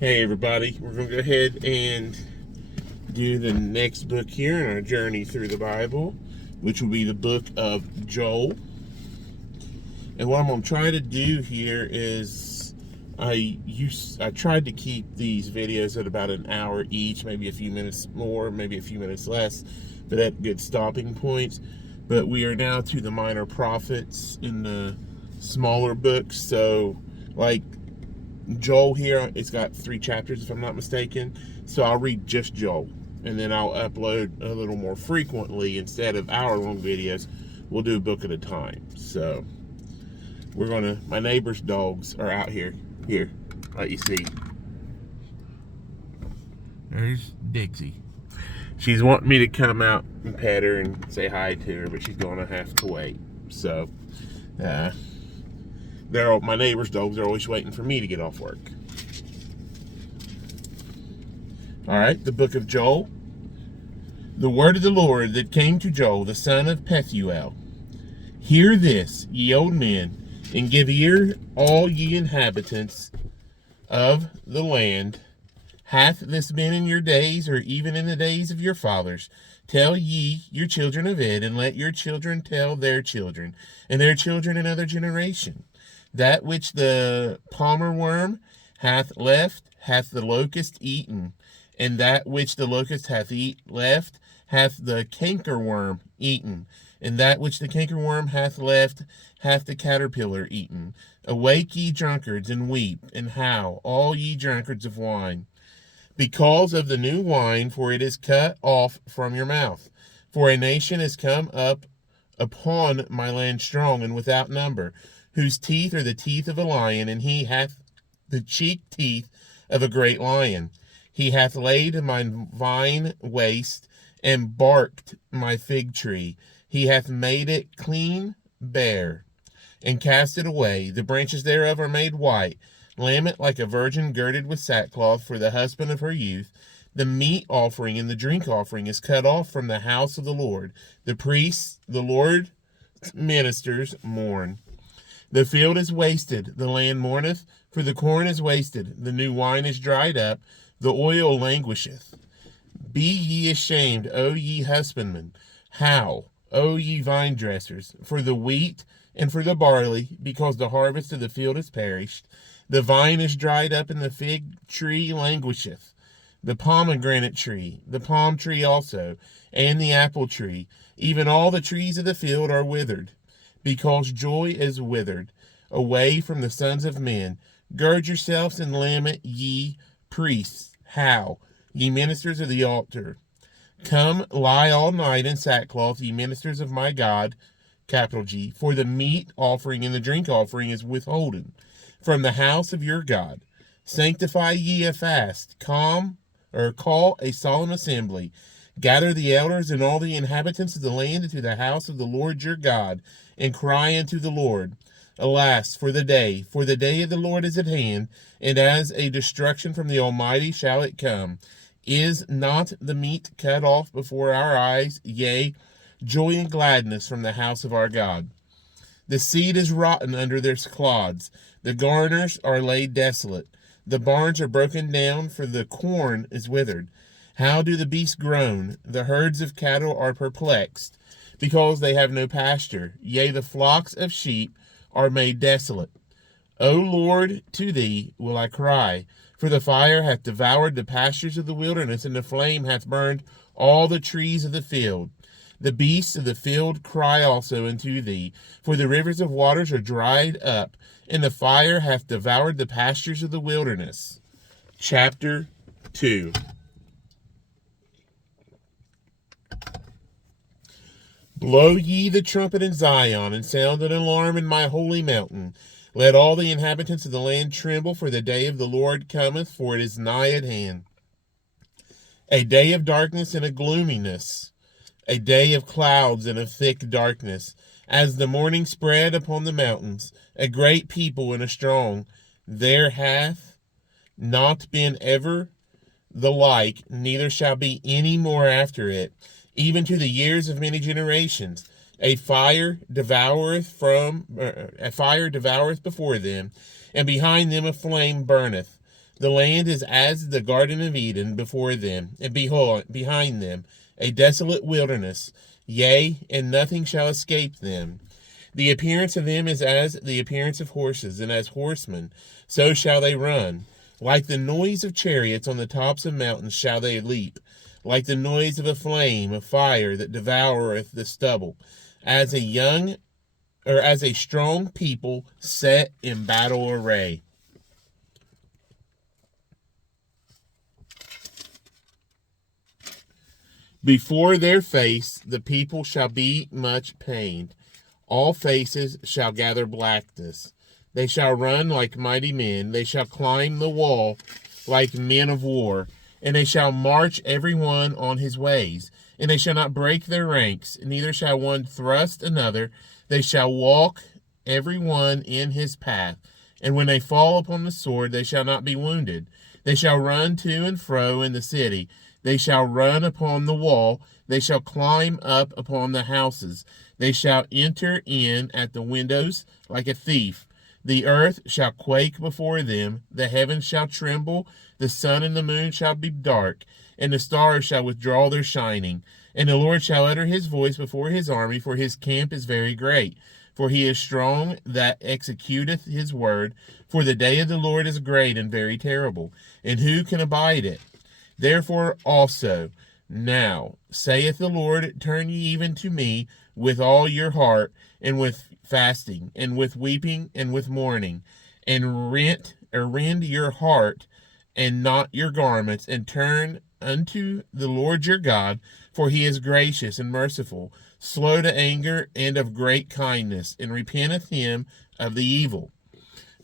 Hey everybody, we're going to go ahead and do the next book here in our journey through the Bible, which will be the book of Joel. And what I'm going to try to do here is I tried to keep these videos at about an hour each, maybe a few minutes more, maybe a few minutes less, but at good stopping points. But we are now to the minor prophets in the smaller books, so like Joel here, it's got 3 chapters if I'm not mistaken. So I'll read just Joel, and then I'll upload a little more frequently. Instead of hour-long videos, we'll do a book at a time. So my neighbor's dogs are out here. Here, let you see. There's Dixie. She's wanting me to come out and pet her and say hi to her, but she's gonna have to wait. So, my neighbor's dogs are always waiting for me to get off work. All right, the book of Joel. The word of the Lord that came to Joel, the son of Pethuel. Hear this, ye old men, and give ear, all ye inhabitants of the land. Hath this been in your days, or even in the days of your fathers? Tell ye your children of it, and let your children tell their children, and their children another generation. That which the palmer worm hath left, hath the locust eaten, and that which the locust hath left, hath the cankerworm eaten, and that which the cankerworm hath left, hath the caterpillar eaten. Awake, ye drunkards, and weep, and howl, all ye drunkards of wine, because of the new wine, for it is cut off from your mouth. For a nation is come up upon my land strong and without number, whose teeth are the teeth of a lion, and he hath the cheek teeth of a great lion. He hath laid my vine waste, and barked my fig tree. He hath made it clean bare, and cast it away. The branches thereof are made white. Lament like a virgin girded with sackcloth for the husband of her youth. The meat offering and the drink offering is cut off from the house of the Lord. The priests, the Lord's ministers, mourn. The field is wasted, the land mourneth, for the corn is wasted, the new wine is dried up, the oil languisheth. Be ye ashamed, O ye husbandmen. Howl, O ye vine dressers, for the wheat and for the barley, because the harvest of the field is perished. The vine is dried up, and the fig tree languisheth. The pomegranate tree, the palm tree also, and the apple tree, even all the trees of the field are withered, because joy is withered away from the sons of men. Gird yourselves and lament, ye priests. Howl, ye ministers of the altar. Come, lie all night in sackcloth, ye ministers of my God, capital G, for the meat offering and the drink offering is withholden from the house of your God. Sanctify ye a fast, call a solemn assembly. Gather the elders and all the inhabitants of the land into the house of the Lord your God, and cry unto the Lord. Alas, for the day of the Lord is at hand, and as a destruction from the Almighty shall it come. Is not the meat cut off before our eyes? Yea, joy and gladness from the house of our God. The seed is rotten under their clods. The garners are laid desolate. The barns are broken down, for the corn is withered. How do the beasts groan? The herds of cattle are perplexed, because they have no pasture. Yea, the flocks of sheep are made desolate. O Lord, to thee will I cry, for the fire hath devoured the pastures of the wilderness, and the flame hath burned all the trees of the field. The beasts of the field cry also unto thee, for the rivers of waters are dried up, and the fire hath devoured the pastures of the wilderness. Chapter 2. Blow ye the trumpet in Zion, and sound an alarm in my holy mountain. Let all the inhabitants of the land tremble, for the day of the Lord cometh, for it is nigh at hand. A day of darkness and a gloominess, a day of clouds and of thick darkness, as the morning spread upon the mountains, a great people and a strong. There hath not been ever the like, neither shall be any more after it, even to the years of many generations. A fire devoureth before them, and behind them a flame burneth. The land is as the Garden of Eden before them, and behold, behind them, a desolate wilderness. Yea, and nothing shall escape them. The appearance of them is as the appearance of horses, and as horsemen, so shall they run. Like the noise of chariots on the tops of mountains shall they leap, like the noise of a flame of fire that devoureth the stubble, as a strong people set in battle array. Before their face the people shall be much pained. All faces shall gather blackness. They shall run like mighty men. They shall climb the wall like men of war. And they shall march every one on his ways. And they shall not break their ranks, neither shall one thrust another. They shall walk every one in his path. And when they fall upon the sword, they shall not be wounded. They shall run to and fro in the city. They shall run upon the wall. They shall climb up upon the houses. They shall enter in at the windows like a thief. The earth shall quake before them. The heavens shall tremble. The sun and the moon shall be dark, and the stars shall withdraw their shining. And the Lord shall utter his voice before his army, for his camp is very great. For he is strong that executeth his word. For the day of the Lord is great and very terrible, and who can abide it? Therefore also, now, saith the Lord, turn ye even to me with all your heart, and with fasting, and with weeping, and with mourning, and rend your heart, and not your garments, and turn unto the Lord your God, for he is gracious and merciful, slow to anger, and of great kindness, and repenteth him of the evil.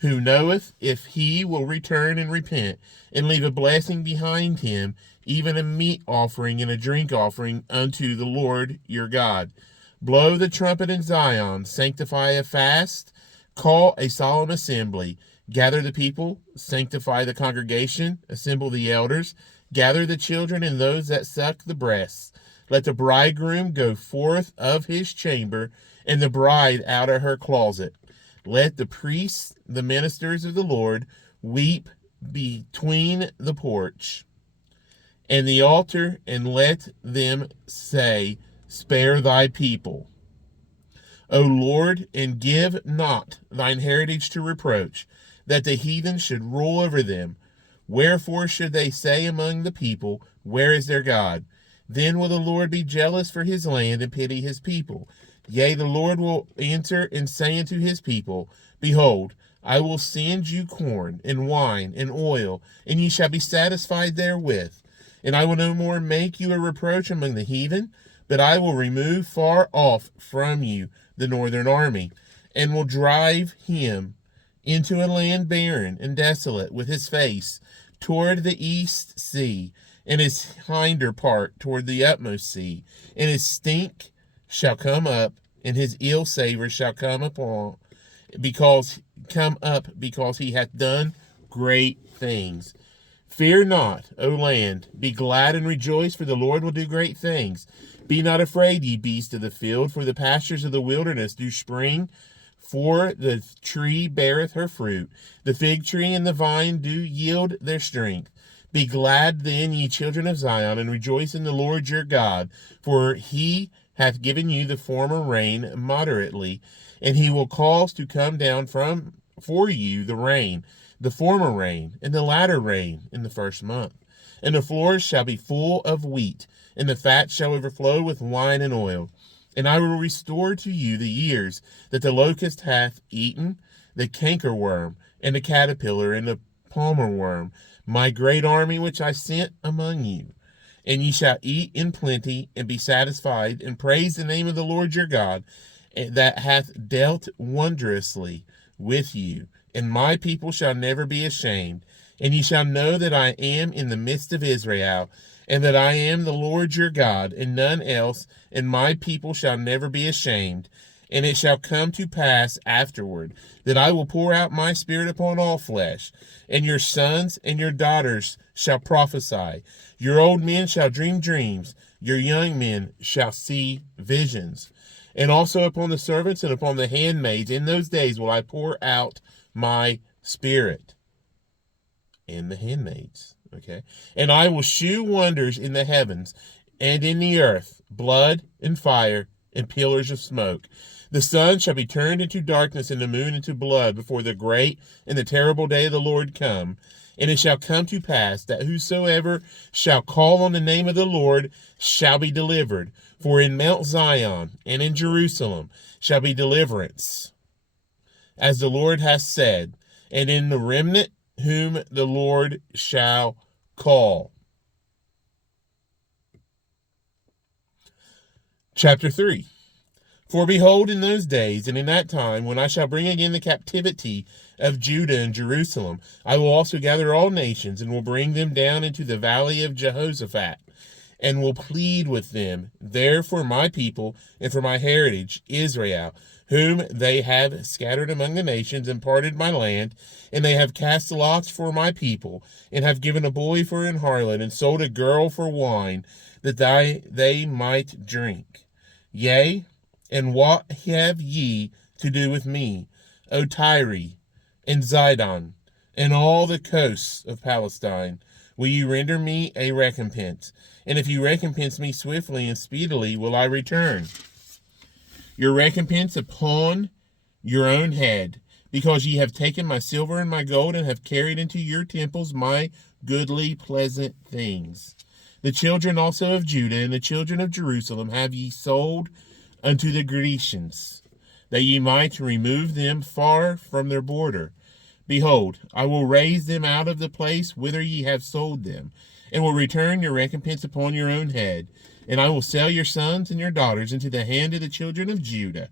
Who knoweth if he will return and repent, and leave a blessing behind him, even a meat offering and a drink offering unto the Lord your God. Blow the trumpet in Zion, sanctify a fast, call a solemn assembly, gather the people, sanctify the congregation, assemble the elders, gather the children and those that suck the breasts. Let the bridegroom go forth of his chamber, and the bride out of her closet. Let the priests, the ministers of the Lord, weep between the porch and the altar, and let them say, Spare thy people, O Lord, and give not thine heritage to reproach, that the heathen should rule over them. Wherefore should they say among the people, Where is their God? Then will the Lord be jealous for his land and pity his people. Yea, the Lord will answer and say unto his people, Behold, I will send you corn, and wine, and oil, and ye shall be satisfied therewith. And I will no more make you a reproach among the heathen, but I will remove far off from you the northern army, and will drive him into a land barren and desolate, with his face toward the east sea, and his hinder part toward the utmost sea. And his stink shall come up, and his ill savor shall come up because he hath done great things. Fear not, O land, be glad and rejoice, for the Lord will do great things. Be not afraid, ye beasts of the field, for the pastures of the wilderness do spring, for the tree beareth her fruit. The fig tree and the vine do yield their strength. Be glad then, ye children of Zion, and rejoice in the Lord your God, for he hath given you the former rain moderately, and he will cause to come down for you the rain, the former rain, and the latter rain in the first month. And the floors shall be full of wheat, and the fat shall overflow with wine and oil. And I will restore to you the years that the locust hath eaten, the cankerworm, and the caterpillar, and the palmer worm, my great army which I sent among you. And ye shall eat in plenty, and be satisfied, and praise the name of the Lord your God, that hath dealt wondrously with you. And my people shall never be ashamed. And ye shall know that I am in the midst of Israel, and that I am the Lord your God, and none else, and my people shall never be ashamed. And it shall come to pass afterward, that I will pour out my spirit upon all flesh, and your sons and your daughters shall prophesy. Your old men shall dream dreams, your young men shall see visions. And also upon the servants and upon the handmaids in those days will I pour out my spirit. and the handmaids. Okay. And I will shew wonders in the heavens and in the earth, blood and fire and pillars of smoke. The sun shall be turned into darkness and the moon into blood before the great and the terrible day of the Lord come. And it shall come to pass that whosoever shall call on the name of the Lord shall be delivered. For in Mount Zion and in Jerusalem shall be deliverance, as the Lord hath said, and in the remnant whom the Lord shall call. Chapter 3. For behold, in those days and in that time, when I shall bring again the captivity of Judah and Jerusalem, I will also gather all nations, and will bring them down into the valley of Jehoshaphat, and will plead with them there for my people and for my heritage, Israel, whom they have scattered among the nations, and parted my land, and they have cast lots for my people, and have given a boy for an harlot, and sold a girl for wine, that they might drink. Yea, and what have ye to do with me, O Tyre, and Zidon, and all the coasts of Palestine? Will you render me a recompense? And if you recompense me swiftly and speedily, will I return your recompense upon your own head, because ye have taken my silver and my gold, and have carried into your temples my goodly pleasant things. The children also of Judah and the children of Jerusalem have ye sold unto the Grecians, that ye might remove them far from their border. Behold, I will raise them out of the place whither ye have sold them, and will return your recompense upon your own head. And I will sell your sons and your daughters into the hand of the children of Judah,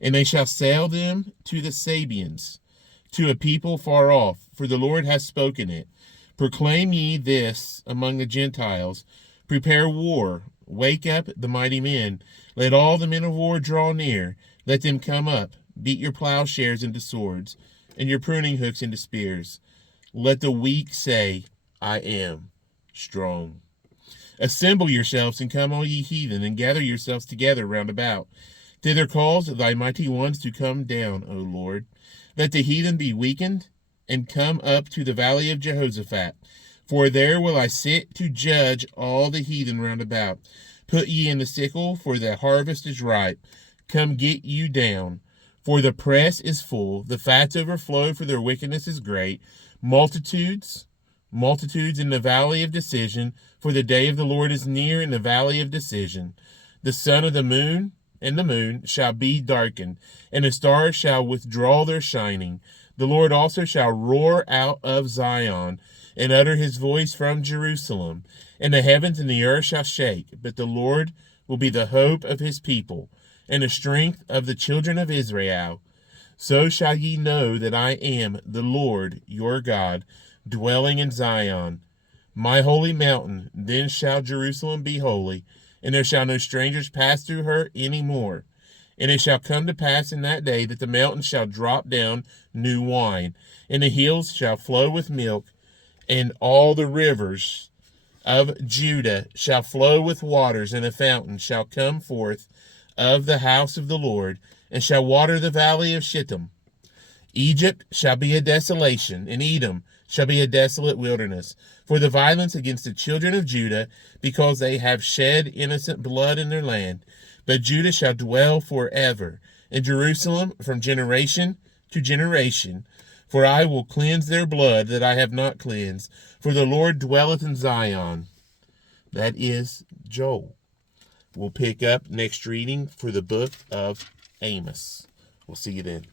and they shall sell them to the Sabeans, to a people far off, for the Lord hath spoken it. Proclaim ye this among the Gentiles, prepare war, wake up the mighty men, let all the men of war draw near, let them come up, beat your plowshares into swords, and your pruning hooks into spears. Let the weak say, I am strong. Assemble yourselves, and come all ye heathen, and gather yourselves together round about. Thither cause thy mighty ones to come down, O Lord. Let the heathen be weakened, and come up to the valley of Jehoshaphat. For there will I sit to judge all the heathen round about. Put ye in the sickle, for the harvest is ripe. Come get you down, for the press is full. The fats overflow, for their wickedness is great. Multitudes in the valley of decision, for the day of the Lord is near in the valley of decision. The sun of the moon and the moon shall be darkened, and the stars shall withdraw their shining. The Lord also shall roar out of Zion, and utter his voice from Jerusalem. And the heavens and the earth shall shake, but the Lord will be the hope of his people, and the strength of the children of Israel. So shall ye know that I am the Lord your God, dwelling in Zion, my holy mountain. Then shall Jerusalem be holy, and there shall no strangers pass through her any more. And it shall come to pass in that day that the mountains shall drop down new wine, and the hills shall flow with milk, and all the rivers of Judah shall flow with waters, and a fountain shall come forth of the house of the Lord, and shall water the valley of Shittim. Egypt shall be a desolation, and Edom shall be a desolate wilderness, for the violence against the children of Judah, because they have shed innocent blood in their land. But Judah shall dwell forever, and Jerusalem from generation to generation. For I will cleanse their blood that I have not cleansed, for the Lord dwelleth in Zion. That is Joel. We'll pick up next reading for the book of Amos. We'll see you then.